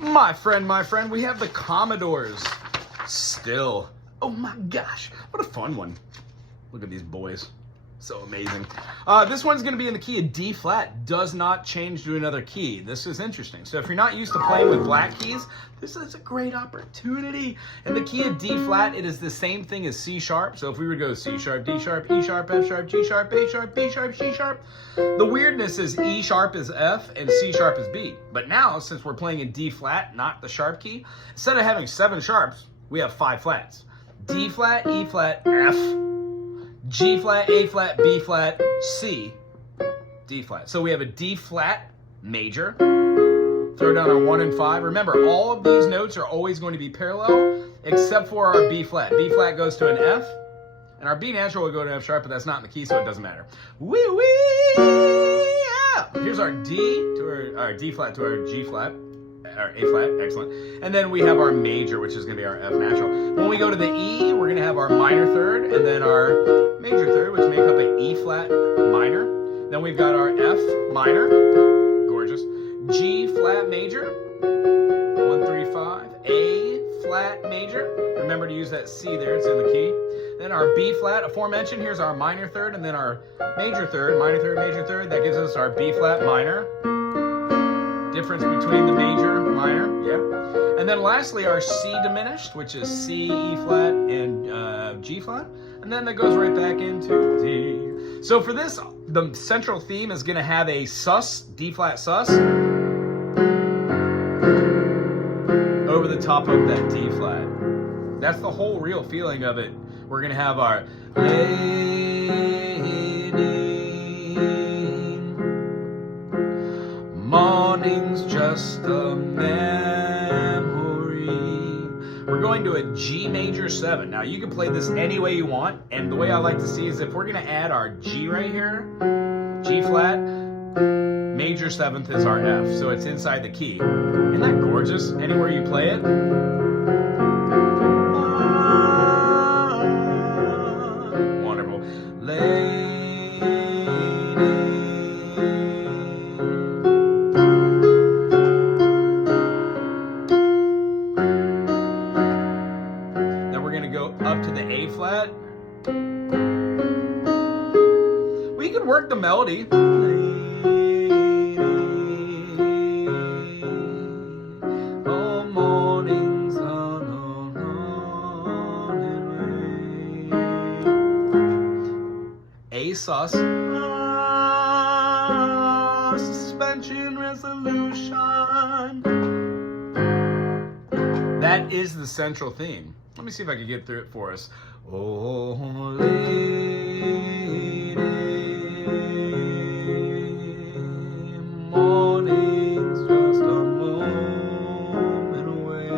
My friend, we have the Commodores still. Oh my gosh, what a fun one. Look at these boys. So amazing. This one's going to be in the key of D flat. Does not change to another key. This is interesting. So if you're not used to playing with black keys, this is a great opportunity. In the key of D flat, it is the same thing as C sharp. So if we were to go C sharp, D sharp, E sharp, F sharp, G sharp, A sharp, B sharp, C sharp, the weirdness is E sharp is F and C sharp is B. But now, since we're playing in D flat, not the sharp key, instead of having 7 sharps, we have 5 flats. D flat, E flat, F, G flat, A flat, B flat, C, D flat. So we have a D flat major. Throw down our 1 and 5. Remember, all of these notes are always going to be parallel except for our B flat. B flat goes to an F, and our B natural will go to F sharp, but that's not in the key, so it doesn't matter. Wee wee! Yeah! Here's our D to our D flat to our G flat. Our A flat, excellent. And then we have our major, which is going to be our F natural. When we go to the E, we're going to have our minor third, and then our major third, which make up an E flat minor. Then we've got our F minor, gorgeous. G flat major, 1, 3, 5. A flat major, remember to use that C there, it's in the key. Then our B flat, aforementioned, here's our minor third, and then our major third, minor third, major third. That gives us our B flat minor. Difference between the major, minor, yeah. And then lastly, our C diminished, which is C, E flat, and G flat. And then that goes right back into D. So for this, the central theme is going to have a sus, D flat sus, over the top of that D flat. That's the whole real feeling of it. We're going to have our morning's just a memory. We're going to a G major 7. Now you can play this any way you want, and the way I like to see is if we're going to add our G right here, G flat, major 7th is our F, so it's inside the key. Isn't that gorgeous? Anywhere you play it. Wonderful. Up to the A flat. We can work the melody. Oh, mornings on A sus. Suspension resolution. That is the central theme. Let me see if I can get through it for us. Oh, lady, morning's just a moment away,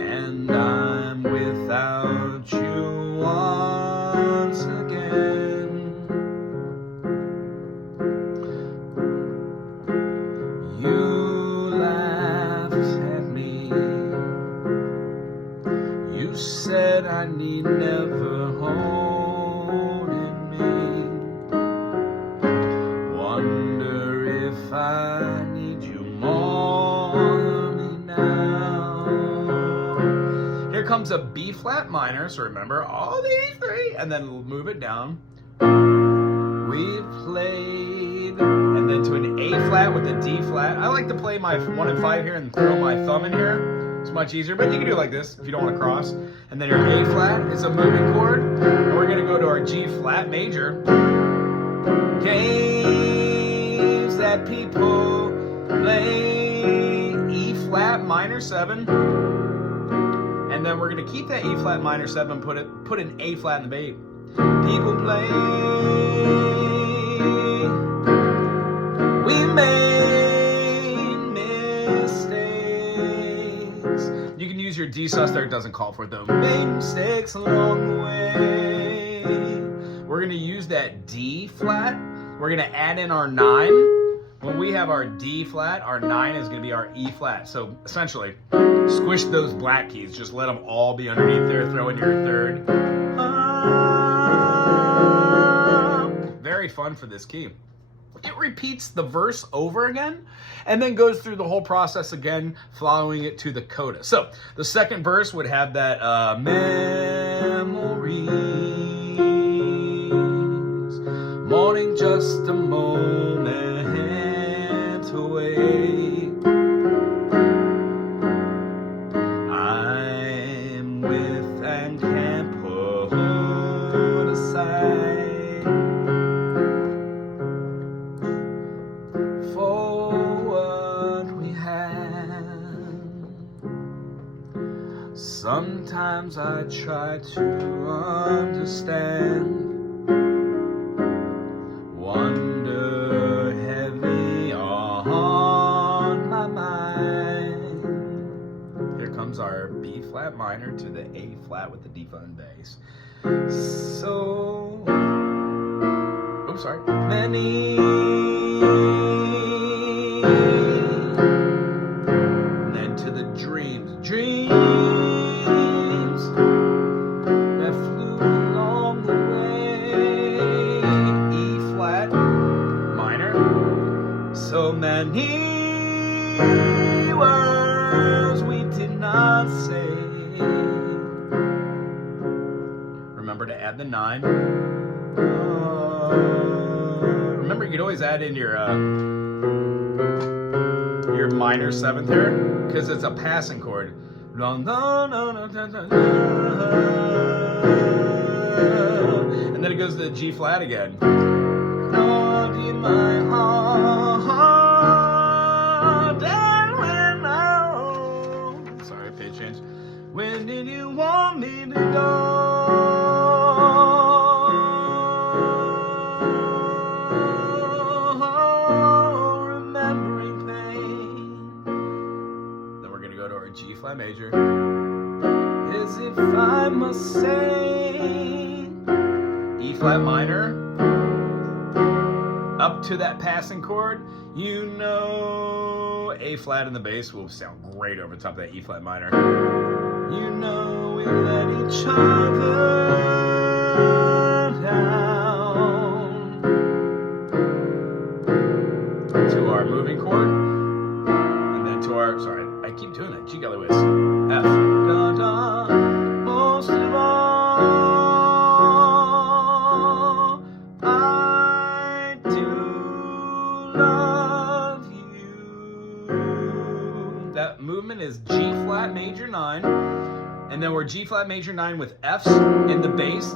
and I'm without you once again. You said I need never holding me. Wonder if I need you more than me now. Here comes a B flat minor, so remember all these 3, and then we'll move it down. We played, and then to an A flat with a D flat. I like to play my 1 and 5 here and throw my thumb in here. It's much easier, but you can do it like this if you don't want to cross. And then your A flat is a moving chord. And we're going to go to our G flat major. Games that people play. E flat minor 7. And then we're going to keep that E flat minor 7, put an A flat in the bait. People play. We made mistakes. You can use your D sus there, it doesn't call for it though. Made mistakes along the way. We're going to use that D flat. We're going to add in our 9. When we have our D flat, our 9 is going to be our E flat. So essentially, squish those black keys. Just let them all be underneath there. Throw in your third. Very fun for this key. it repeats the verse over again and then goes through the whole process again, following it to the coda. So the second verse would have that memories, morning just a moment away. I'm with and can't put aside for what we had. Sometimes I try to understand, wonder heavy on my mind. Here comes our B flat minor to the A flat with the D flat and bass. So, oops, sorry. Many, and then to the dreams that flew along the way. E flat minor. So many words we did not say. Remember to add the 9. Remember, you could always add in your minor 7th here, because it's a passing chord. And then it goes to the G flat again. Sorry, page change. When did you want me to go? G flat major. As if I must say, E flat minor, up to that passing chord, you know, A flat in the bass will sound great over the top of that E flat minor. You know, we let each other down. To our moving chord, and then to our, sorry, I keep doing that. G Galloway's F. Da, da. Most of all, I do love you. That movement is G flat major 9, and then we're G flat major 9 with Fs in the bass.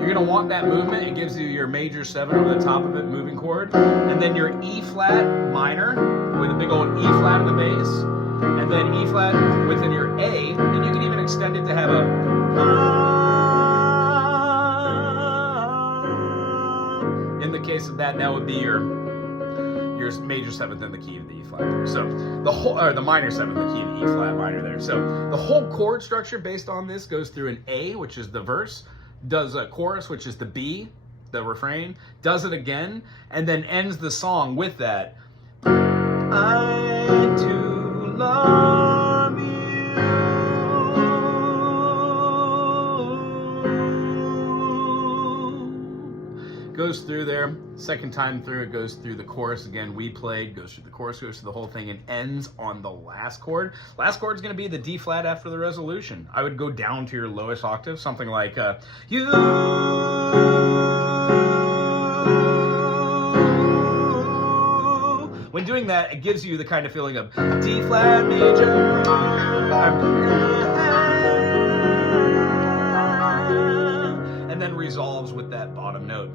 You're gonna want that movement. It gives you your major 7 over the top of it, moving chord, and then your E flat minor with a big old E flat in the bass, and then E flat within your A, and you can even extend it to have a in the case of that, that would be your major 7th in the key of the E flat there. So the whole, or the minor 7th in the key of the E flat minor there. So the whole chord structure based on this goes through an A, which is the verse, does a chorus, which is the B, the refrain, does it again, and then ends the song with that. I do love you. Goes through there. Second time through, it goes through the chorus again. We played, goes through the chorus, goes through the whole thing, and ends on the last chord. Last chord is going to be the D flat after the resolution. I would go down to your lowest octave, something like you. When doing that, it gives you the kind of feeling of D flat major, and then resolves with that bottom note.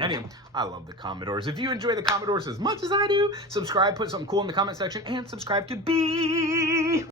Anyway, I love the Commodores. If you enjoy the Commodores as much as I do, subscribe, put something cool in the comment section, and subscribe to B.